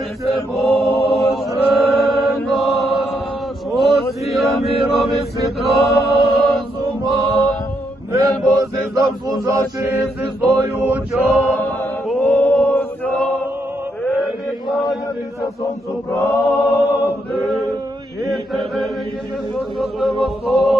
Владице Боже наш, Отція мірові світ разума, Небо зіздам служачи зістоюча, Бося, Ти відкланяєшся сонцю правди, І тебе відійшли, що святого сонця,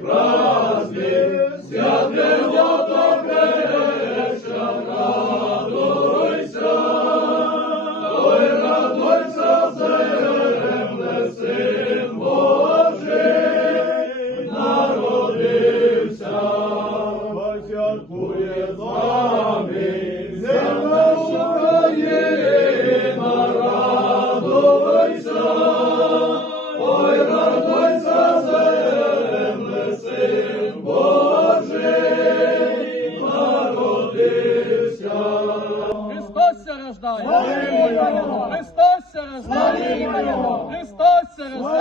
plus рождає! Христос рождає! Христос рождає!